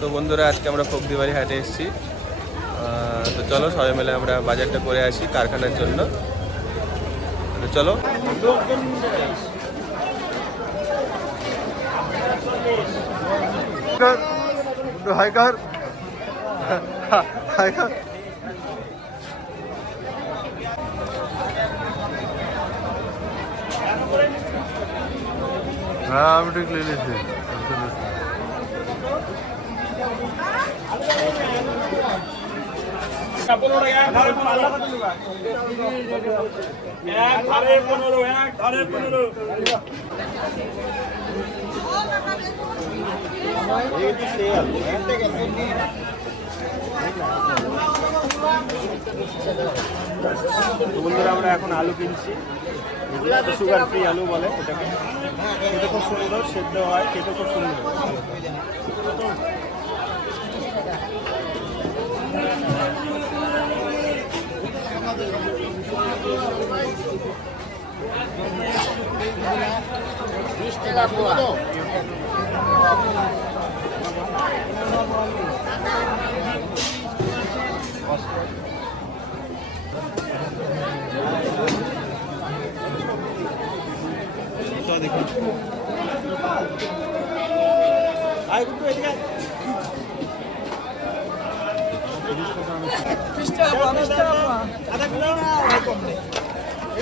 তো বন্ধুরা, আজকে আমরা ফকদিবাড়ি হাটে এসেছি। তো চলো, সবাই মিলে আমরা বাজারটা করে আসি কারখানার জন্য। তো চলো। হ্যাঁ আমি ঠিক লিখেছি। পনেরো পনেরো বন্ধুরা, আমরা এখন আলু কিনছি। সুগার ফ্রি আলু বলে এটাকে। খুব সুন্দর, সেদ্ধ হয়, খেতে খুব সুন্দর। দেখুন আয় গুড্ডু এদিকে আয়। আধা কিলো?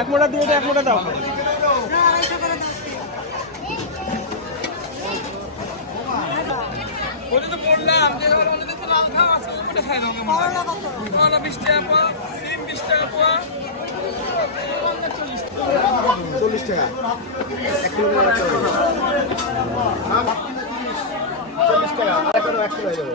এক মোটা দিয়ে এক মোটা দাও। ওটা তো বললাম যে এবার লাল খাওয়া আছে ওটা খাই দাও করলা বিশ টাকা পোয়া সিম বিশ টাকা পোয়া। চল্লিশ টাকা। এক কিলো। চল্লিশ টাকা। এক কিলো হয়ে যাবে।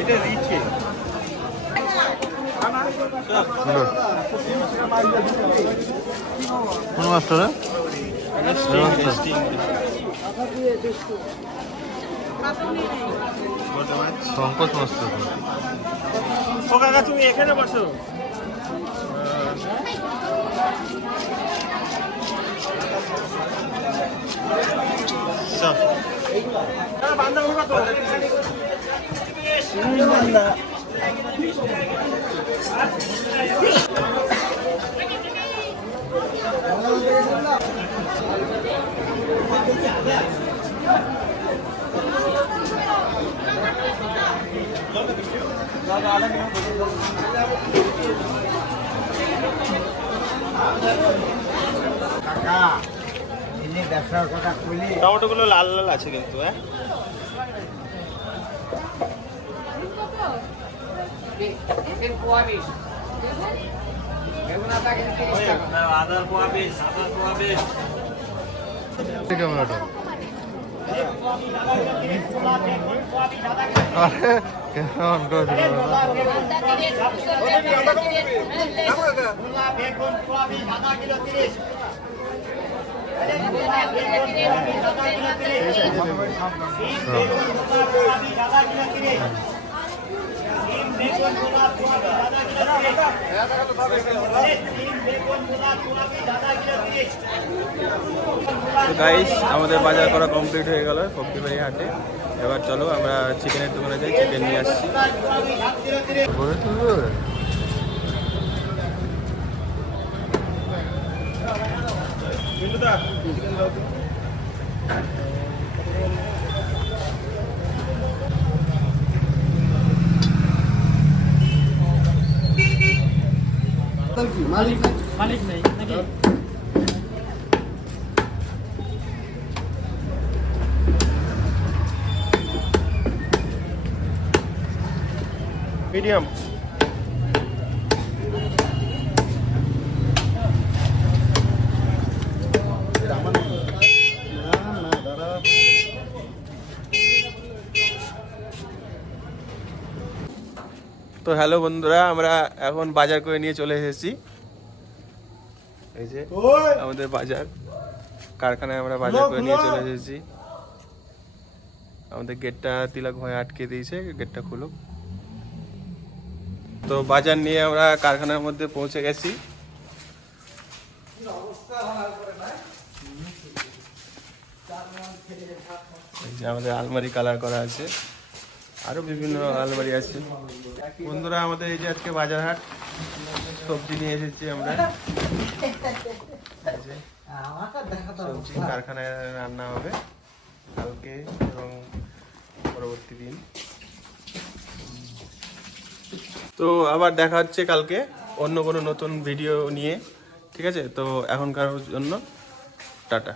এটা রিচে কোন মাছটা রে সংকোচ মাছটা তো। ও কাকা তুমি এখানে বসো। বান্ধব কত টমেটো গুলো লাল লাল আছে কিন্তু হ্যাঁ আদার পোয়া বেশ আদার পোয়া বেশ এই ক্যামেরাটা আরে কেমন করে তো গাইস আমাদের বাজার করা কমপ্লিট হয়ে গেল, সবজিবাড়ি হাটে। এবার চলো আমরা চিকেনের দোকানে যাই চিকেন নিয়ে আসছি বলে তুলবে কিন্তু দা মালিক নেই। নাকি? মিডিয়াম। তো হ্যালো বন্ধুরা আমরা এখন বাজার করে নিয়ে চলে এসেছি। এই যে আমাদের বাজার কারখানায় আমরা বাজার করে নিয়ে চলে এসেছি। আমাদের গেটটা তিলক ভাই আটকে দিয়েছে গেটটা খুলুক। তো বাজার নিয়ে আমরা কারখানার মধ্যে পৌঁছে গেছি। এই যে আমাদের আলমারি কালার করা আছে। আরও বিভিন্ন আলমারি আছে। বন্ধুরা আমাদের এই যে আজকে বাজার হাট সবজি নিয়ে এসেছি আমরা। সবজি, কারখানায় রান্না হবে কালকে এবং পরবর্তী দিন। তো আবার দেখা হচ্ছে কালকে অন্য কোনো নতুন ভিডিও নিয়ে, ঠিক আছে? তো এখনকার জন্য টাটা।